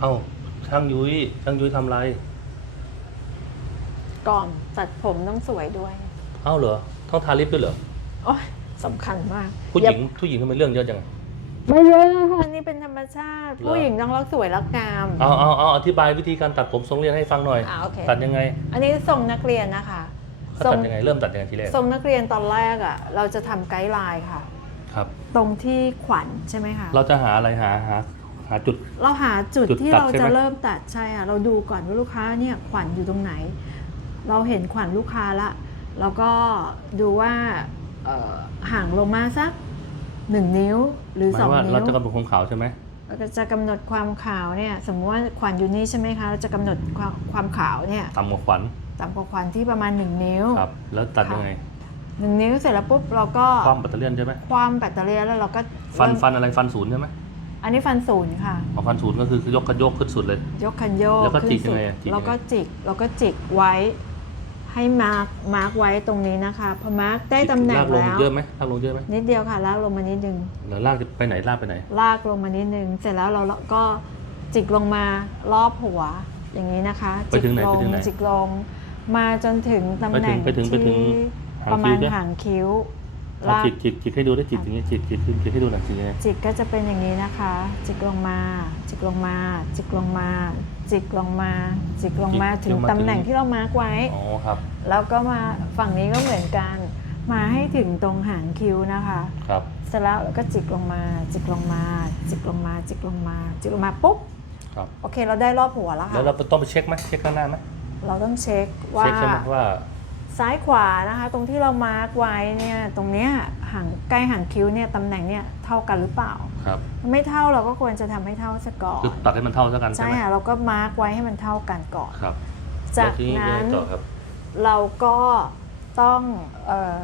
เอ้าช่างยุ้ยช่างยุ้ยทำอะไร ก่อนตัดผมต้องสวยด้วย เอ้าเหรอต้องทาลิปด้วยเหรอโอ้ยสำคัญมากผู้หญิงผู้หญิงทำไมเรื่องเยอะจัง ไม่เยอะนะคะนี่เป็นธรรมชาติเหรอผู้หญิงต้องรักสวยรักงาม เอาเอาเอาอธิบายวิธีการตัดผมทรงเรียนให้ฟังหน่อย อ่าโอเค ตัดยังไงอันนี้ทรงนักเรียนนะคะเขาทรงตัดยังไงเริ่มตัดยังไงทีแรกทรงนักเรียนตอนแรกอะ เราจะทำไกด์ไลน์ค่ะ ครับ ตรงที่ขวัญใช่ไหมคะ เราจะหาอะไรหาหา หาจุด เราหาจุดจุดที่ตัดเราใช่ไหมจะเริ่มตัดใช่ค่ะเราดูก่อนว่าลูกค้าเนี่ยขวัญอยู่ตรงไหน เราเห็นขวัญลูกค้าละแล้วก็ดูว่าเอ่อห่างลงมาสักหนึ่งนิ้วหรือหมาสยองว่านิ้เราวจะกำหนดความขาวใช่ไหม เราก็จะกำหนดความขาวเนี่ยสมมติว่าขวัญอยู่นี่ใช่ไหมคะเราจะกำหนดความความขาวเนี่ยต่ำกว่าขวัญต่ำกว่าขวัญที่ประมาณ 1 นิ้วครับ แล้วตัดยังไง หนึ่งนิ้วเสร็จแล้วปุ๊บเราก็ความแบตเตอรี่ยนใช่ไหม ความแบตเตอรี่แล้วเราก็ฟันเริ่มฟันอะไรฟันศูนย์ใช่ไหม อันนี้ฟันศูนย์ค่ะ เอาฟันศูนย์ก็คือคือยกกระยกขึ้นสุดเลย ยกคันโยกแล้วก็ขึ้นจิกสุยังดไงอะจิกยังไง แล้วก็จิกเราก็จิกไว้ ให้มาร์กมาร์กไว้ตรงนี้นะคะพอมาร์กได้ตำแหน่งลากลงแล้วเยอะไหมลากลงเยอะไหมนิดเดียวค่ะลากลงมานิดนึง แล้วลากจะไปไหนลากไปไหน ลากลงมานิดนึง เสร็จแล้วเราก็จิกลงมารอบหัวอย่างนี้นะคะ ไปถึงไหนจิกลไปถึงไหนจิกลงมาจนถึงตำแหน่งไปถึงไปถึงที่หางประมาณคิ้วใช่ไหมหางคิ้ว เอาลากจิกจิกจิกให้ดูได้จิกอย่างเงี้ยจิกจิกจิกให้ดูหน่อยจิกยังไงจิกก็จะเป็นอย่างนี้นะคะ จิกลงมา จิกลงมา จิกลงมา จิกลงมา จิกลงมาถึงตำแหน่งที่เรามาร์กไว้ อ๋อครับแล้วก็มาฝั่งนี้ก็เหมือนกัน มาให้ถึงตรงหางคิ้วนะคะครับ เสร็จแล้วเราก็จิกลงมา จิกลงมา จิกลงมา จิกลงมา จิกลงมาปุ๊บครับ โอเค เราได้รอบหัวแล้วแล้วค่ะเราต้องไปเช็คไหมเช็คข้างหน้าไหมเราต้องเช็คว่า เช็คใช่ไหมว่า ซ้ายขวานะคะตรงที่เรามาร์กไว้เนี่ยตรงเนี้ยหางใกล้หางคิ้วเนี่ยตำแหน่งเนี่ยเท่ากันหรือเปล่า ครับไม่เท่าเราก็ควรจะทำให้เท่าซะก่อนคือตัดให้มันเท่าเท่ากันใช่ใช่ไหมค่ะเราก็มาร์กไว้ให้มันเท่ากันก่อน ครับจากแล้วทีนี้นั้นยังไงต่อครับเราก็ต้องเออ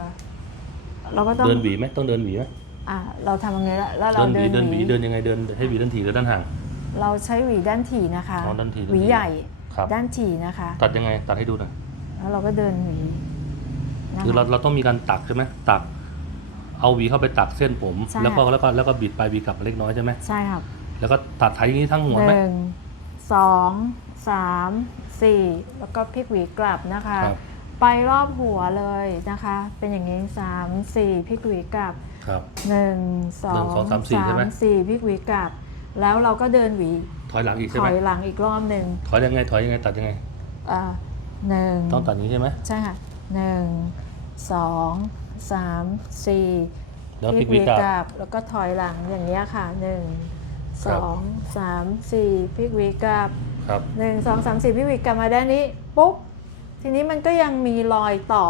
เราก็ต้องเดินหวีไหมต้องเดินหวีไหมอะเราทำอย่างนี้แล้วแล้วเราเดินหวีเดินเดินหวีเดินยังไงเดินให้หวีด้านถี่หรือด้านห่าง เราใช้หวีด้านถี่นะคะอ๋อด้านถี่หวีใหญ่ครับ ด้านถี่นะคะ ตัดยังไงตัดให้ดูหน่อยแล้วเราก็เดินหวีนะ คะคือเราเราต้องมีการตักใช่ไหมตัก เอาหวีเข้าไปตักเส้นผม ใช่ แล้วก็แล้วก็แล้วก็บิดไปบิดกลับมาเล็กน้อยใช่ไหมใช่ครับแล้วก็ตัดไถอย่างนี้ทั้งหัวหไหมนึ่งสองสามสี่แล้วก็พลิกหวีกลับนะคะ ครับ ไปรอบหัวเลยนะคะ เป็นอย่างนี้สามสี่พลิกหวีกลับครับ หนึ่งสอหนึ่งงสองสามสี่ใช่ไหม สี่พลิกหวีกลับ แล้วเราก็เดินหวีถอยหลังอีกถใช่ไหมอยหลังอีกรอบหนึ่งถอยยังไงถอยยังไงตัดยังไง อ่าหนึ่งต้องตัดอย่างนี้ใช่ไหมใช่ค่ะหนึ่ง สองสามสี่แล้วพลิกหวีกลับแล้วก็ถอยหลังอย่างนี้ยค่ะหนึ่งคสรับองสามสี่พลิกหวีกลับครับหนึ่งสองสามสี่พลิกหวีกลับมาด้านนี้ปุ๊บทีนี้มันก็ยังมีรอยต่อ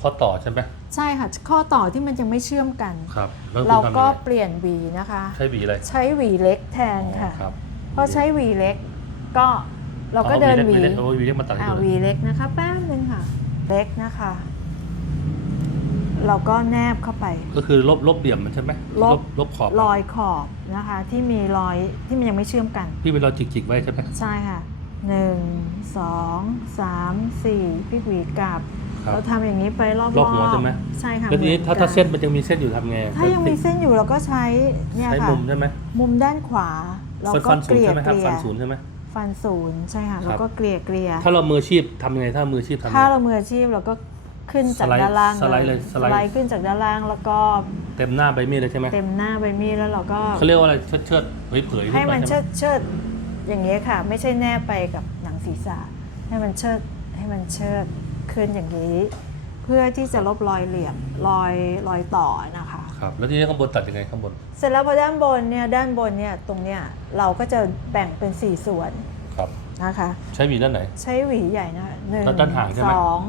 ข้อต่อใช่ไหมใช่ค่ะข้อต่อที่มันยังไม่เชื่อมกันครับแล้วคุณเราทำยังก็ไงเปลี่ยนหวีนะคะ ใช้หวีอะไรใช้หวีเล็กแทนค่ะครับพอใช้หวีเล็กก็เราก็อเดินหวีเล็กเอาหวีเล็กมาตัดให้อ่าดูหวีเล็กนะคะแป๊บนึงค่ะ เล็กนะคะ เราก็แนบเข้าไป ก็คือลบลบเหลี่ยมมันใช่ไหมลบ ลบขอบรอยขอบนะคะ ที่มีรอยที่มันยังไม่เชื่อมกัน พี่เป็นเราจิกจิกๆไว้ใช่ไหมใช่ค่ะหนึ่งสองสามสี่พี่หวีกลับ ครับเราทำอย่างนี้ไปรอบๆรอบหัวใช่ไหม ใช่ค่ะแล้วทีนี้หมือถ้ากัถ้าเส้นมันยังมีเส้นอยู่ทำไงถ้ายังมีเส้นอยู่เราก็ใช้เนี่ยใช้ค่ะ มุมใช่ไหมมุมด้านขวาเราฟันก็ฟันเกศูนย์ลี่ยใช่ไหมคเกรับลี่ยฟันศูนย์ใช่ไหม ฟันศูนย์ใช่ค่ะครับเราก็เกลี่ยเกลี่ยถ้าเรามืออาชีพทำยังไงถ้ามืออาชีพทำยังถ้าไงเรามืออาชีพเราก็ ขึ้นจากสไลด์ด้านล่างสไลด์เลยสไลด์ขึ้นจากด้านล่างแล้วก็เต็มหน้าใบมีดเลยใช่ไหมเต็มหน้าใบมีดแล้วเราก็เขาเรียกว่าอะไรเชิดเชิดเผยเผยๆให้มันขึ้เชิไปดเชิดอย่างนี้ยค่ะ ไม่ใช่แนบไปกับหนังศีรษะ ให้มันเชิดให้มันเชิดขึ้นอย่างนี้ เพื่อที่จะลบรอยเหลี่ยมรอยรอยต่อนะคะ ครับ แล้วทีนี้ข้างบนตัดยังไงข้างบนเสร็จแล้วพอด้านบนเนี่ยด้านบนเนี่ยตรงเนี้ยเราก็จะแบ่งเป็น 4 ส่วนครับ นะคะ ใช้หวีด้านไหน ใช้หวีใหญ่นะคะหนึ่งแล้วด้านห่างใช่ไหม สอง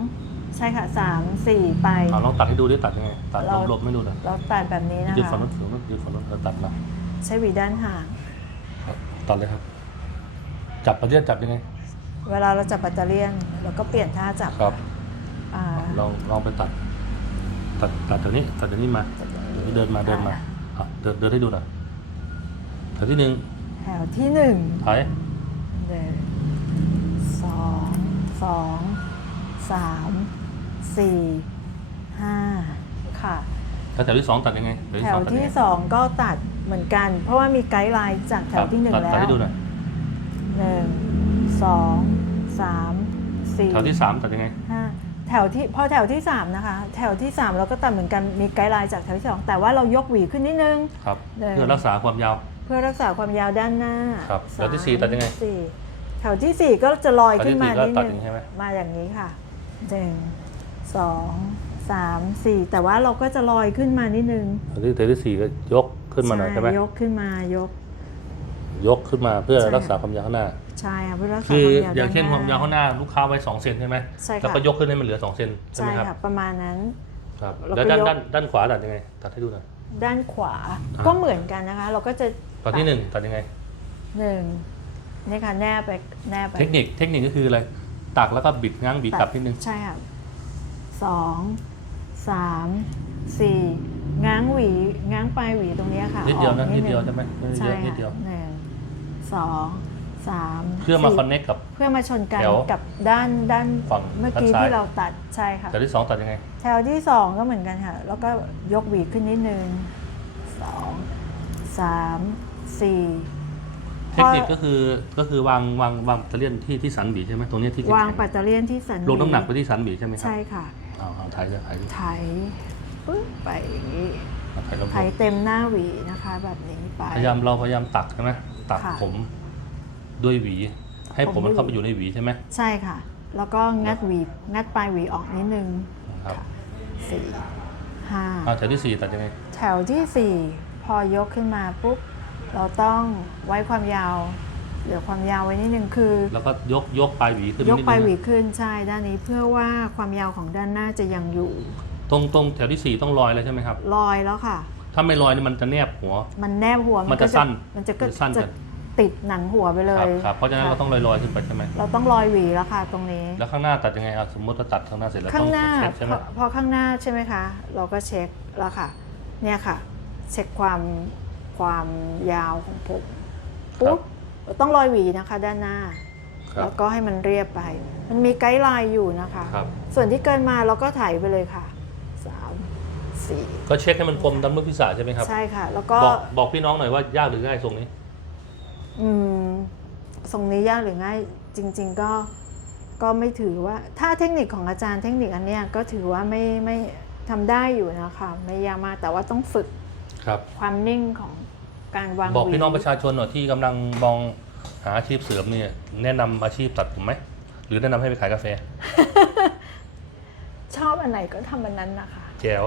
ใช่ค่ะสามสี่ไป เอาลองตัดให้ดูดิตัดยังไงตัดเราลบๆไม่ดูหน่อยเราตัดแบบนี้นะยืดคะ ฝั่งนู้นฝั่งนู้นยืดฝั่งนู้นเออตัดมาใช้หวีด้านห่างครับตัดเลยครับ จับประเดี๋ยวจับยังไงเวลาเราจับแบตเตอรี่ยนเราก็เปลี่ยนท่าจับครับ อ่าลองลองไปตัด ตัดตัดจากนี้ตัดจากนี้มาเดี๋ยวเดินมาเดินมาอะเดินเดินให้ดูหน่อยแถวที่หนึ่งแถวที่หนึ่งถอยหนึ่งสองสองสาม สี่ห้าค่ะ แล้วแถวที่สองตัดยังไงแถวตัดยังที่ไงสองก็ตัดเหมือนกัน เพราะว่ามีไกด์ไลน์จากแถวที่หนึ่งตัดแล้ตัดวให้ดูหน่อยหนึ่งสองสามสี่แถวที่สามตัดยังไง ห้าแถวที่พอแถวที่สามนะคะ แถวที่สามเราก็ตัดเหมือนกันมีไกด์ไลน์จากแถวที่สองแต่ว่าเรายกหวีขึ้นนิดนึง ครับหนึ่งเพื่อรักษาความยาว เพื่อรักษาความยาวด้านหน้าครับสามแถวที่สี่ตัดยังไงสี่แถวที่สี่ก็จะลอยขึ้นมาแถวที่สี่ก็นิดตัดนึองย่างนี้ใช่ไหม มาอย่างนี้ค่ะหนึ่ง สองสามสี่แต่ว่าเราก็จะลอยขึ้นมานิดนึงแถวที่แถวที่สี่ก็ยกขึ้นมาหน่อยใช่ไหมยกขึ้นมายก ยกขึ้นมาเพื่อใช่ รักษาความยาวข้างหน้า ใช่ค่ะเพื่อรักษาคือความยาวอย่างเช่นด้ความยาวข้างหน้าลูกค้าไว้2เซนใช่ไหมใช่ค่ะ แล้วก็ยกขึ้นให้มันเหลือ2เซนใช่ไหใช่มครับค่ะประมาณนั้น ครับแล้วแล้วก็ด้านยก ด้านด้านขวาตัดยังไงตัดให้ดูหน่อย ด้านขวาอ่า ก็เหมือนกันนะคะ เราก็จะตอนที่หนึ่งตัดยังไง หนึ่งนี่ค่ะแนบไปแนบไปเทคนิคเทคนิคก็คืออะไรตักแล้วก็บิดง้างบิดกลับนิดนึง ใช่ค่ะ สองสามสี่ง้างหวีง้างปลายหวีตรงเนี้ยค่ะนิดเดียวนะออกนิดเดียวงใช่ไหมไม่ได้ใช่เยอะค่ะนิดเดียวหนึ่งสองสามเพื่อมาสี่คอนเนคกับ เพื่อมาชนกันแถวกับด้านด้านฝั่งเมื่อกี้ด้านซ้ายที่เราตัดใช่ค่ะแถวที่สองตัดยังไงแถวที่สองก็เหมือนกันค่ะ แล้วก็ยกหวีขึ้นนิดนึงสองสามสี่เทคนิคก็คือก็คือวางวางวางแบตเตอรี่ยนที่ที่สันบีใช่ไหมตรงเนี้ยที่จะวางแข็ปัตเตอร์เลียนที่สันลงน้ำหนักไปที่สันบีใช่ไหมครัใช่ค่ะ เอาเอาถ่ายเลยถ่ายเลยไถปึ๊บไปอย่างนี้เอาถ่ายลงไถเต็มหน้าหวีนะคะ แบบนี้ไป พยายามเราพยายามตักใช่ไหมตักค่ะ ผมด้วยหวี ให้ผมผมมันด้วยเข้าไปอยู่ในหวีใช่ไหมใช่ค่ะ แล้วก็งัดหวีงัดปลายหวีออกนิดนึงครับสี่ห้า เอาแถวที่สี่ตัดยังไงแถวที่สี่พอยกขึ้นมาปุ๊บ เราต้องไว้ความยาว เหลือความยาวไว้นิดนึงคือ แล้วก็ยกยกปลายหวีขึ้นยกนิดนึงปลายหวีนะขึ้นใช่ด้านนี้เพื่อว่าความยาวของด้านหน้าจะยังอยู่ตรงตรงแถวที่สี่ต้องลอยเลยใช่ไหมครับ ลอยแล้วค่ะ ถ้าไม่ลอยนี่มันจะแนบหัว มันแนบหัวมันจะก็สั้นมันจะก็มันจะสั้นจะจัดติดหนังหัวไปเลครับยครับเพราะฉะนั้นเราต้องลอยลอยๆขึ้นไปใช่ไหมเราต้องลอยหวีแล้วค่ะ ตรงนี้ แล้วข้างหน้าตัดยังไงอะสมมติเราตัดข้างหน้าเสร็จแล้วข้าต้องงหน้าเช็คใช่ไหพมอพอข้างหน้าใช่ไหมคะ เราก็เช็คแล้วค่ะ เนี่ยค่ะ เช็คความความยาวของผมปุ๊บเรา ต้องลอยหวีนะคะด้านหน้า ครับแล้วก็ให้มันเรียบไป มันมีไกด์ไลน์อยู่นะคะ ครับ ส่วนที่เกินมาเราก็ถ่ายไปเลยค่ะสามสี่ก็เช็คให้มันคมตามรูปพิศาใช่ไหมครับ ใช่ค่ะ แล้วก็บอกบอกพี่น้องหน่อยว่ายากหรือง่ายทรงนี้ อืมทรงนี้ยากหรือง่ายจริง ๆ ก็ก็ไม่ถือว่า ถ้าเทคนิคของอาจารย์เทคนิคอันเนี้ยก็ถือว่าไม่ไม่ทำได้อยู่นะคะ ไม่ยากมากแต่ว่าต้องฝึกครับ ความนิ่งของ การวางบอกหวีพี่น้องประชาชนหน่อยที่กำลังมองหาอาชีพเสริมเนี่ยแนะนำอาชีพตัดผมไหมหรือแนะนำให้ไปขายกาแฟชอบอันไหนก็ทำอันนั้นนะคะ แจ๋ว